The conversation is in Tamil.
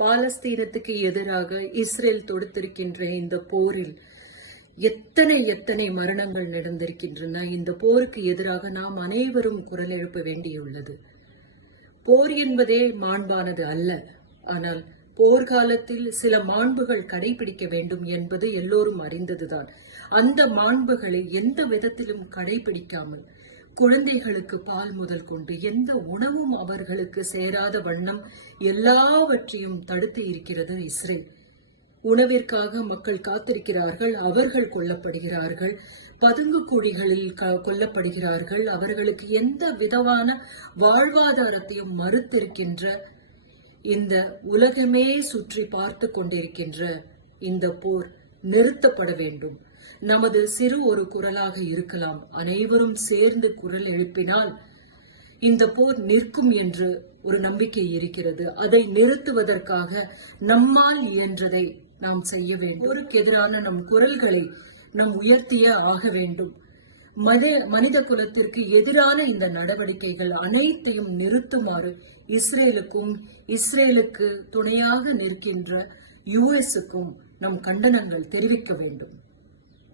பாலஸ்தீனத்துக்கு எதிராக இஸ்ரேல் தொடுத்திருக்கின்ற இந்த போரில் எத்தனை எத்தனை மரணங்கள் நடந்திருக்கின்றன. இந்த போருக்கு எதிராக நாம் அனைவரும் குரல் எழுப்ப வேண்டியுள்ளது. போர் என்பதே மாண்பானது அல்ல. ஆனால் போர்க்காலத்தில் சில மாண்புகள் கடைபிடிக்க வேண்டும் என்பது எல்லோரும் அறிந்ததுதான். அந்த மாண்புகளை எந்த விதத்திலும் கடைபிடிக்காமல் குழந்தைகளுக்கு பால் முதல் கொண்டு எந்த உணவும் அவர்களுக்கு சேராத வண்ணம் எல்லாவற்றையும் தடுத்து இருக்கிறது இஸ்ரேல். உணவிற்காக மக்கள் காத்திருக்கிறார்கள், அவர்கள் கொல்லப்படுகிறார்கள், பதுங்கு குழிகளில் கொல்லப்படுகிறார்கள். அவர்களுக்கு எந்த விதமான வாழ்வாதாரத்தையும் மறுத்திருக்கின்ற இந்த உலகமே சுற்றி பார்த்து கொண்டிருக்கின்ற இந்த போர் நிறுத்தப்பட வேண்டும். நமது சிறு ஒரு குரலாக இருக்கலாம். அனைவரும் சேர்ந்து குரல் எழுப்பினால் இந்த போர் நிற்கும் என்று ஒரு நம்பிக்கை இருக்கிறது. அதை நிறுத்துவதற்காக நம்மால் இயன்றதை நாம் செய்ய வேண்டும். போருக்கு எதிரான நம் குரல்களை நாம் உயர்த்தியே ஆக வேண்டும். மனித குலத்திற்கு எதிரான இந்த நடவடிக்கைகள் அனைத்தையும் நிறுத்துமாறு இஸ்ரேலுக்கும் இஸ்ரேலுக்கு துணையாக நிற்கின்ற US-க்கும் நம் கண்டனங்கள் தெரிவிக்க வேண்டும்.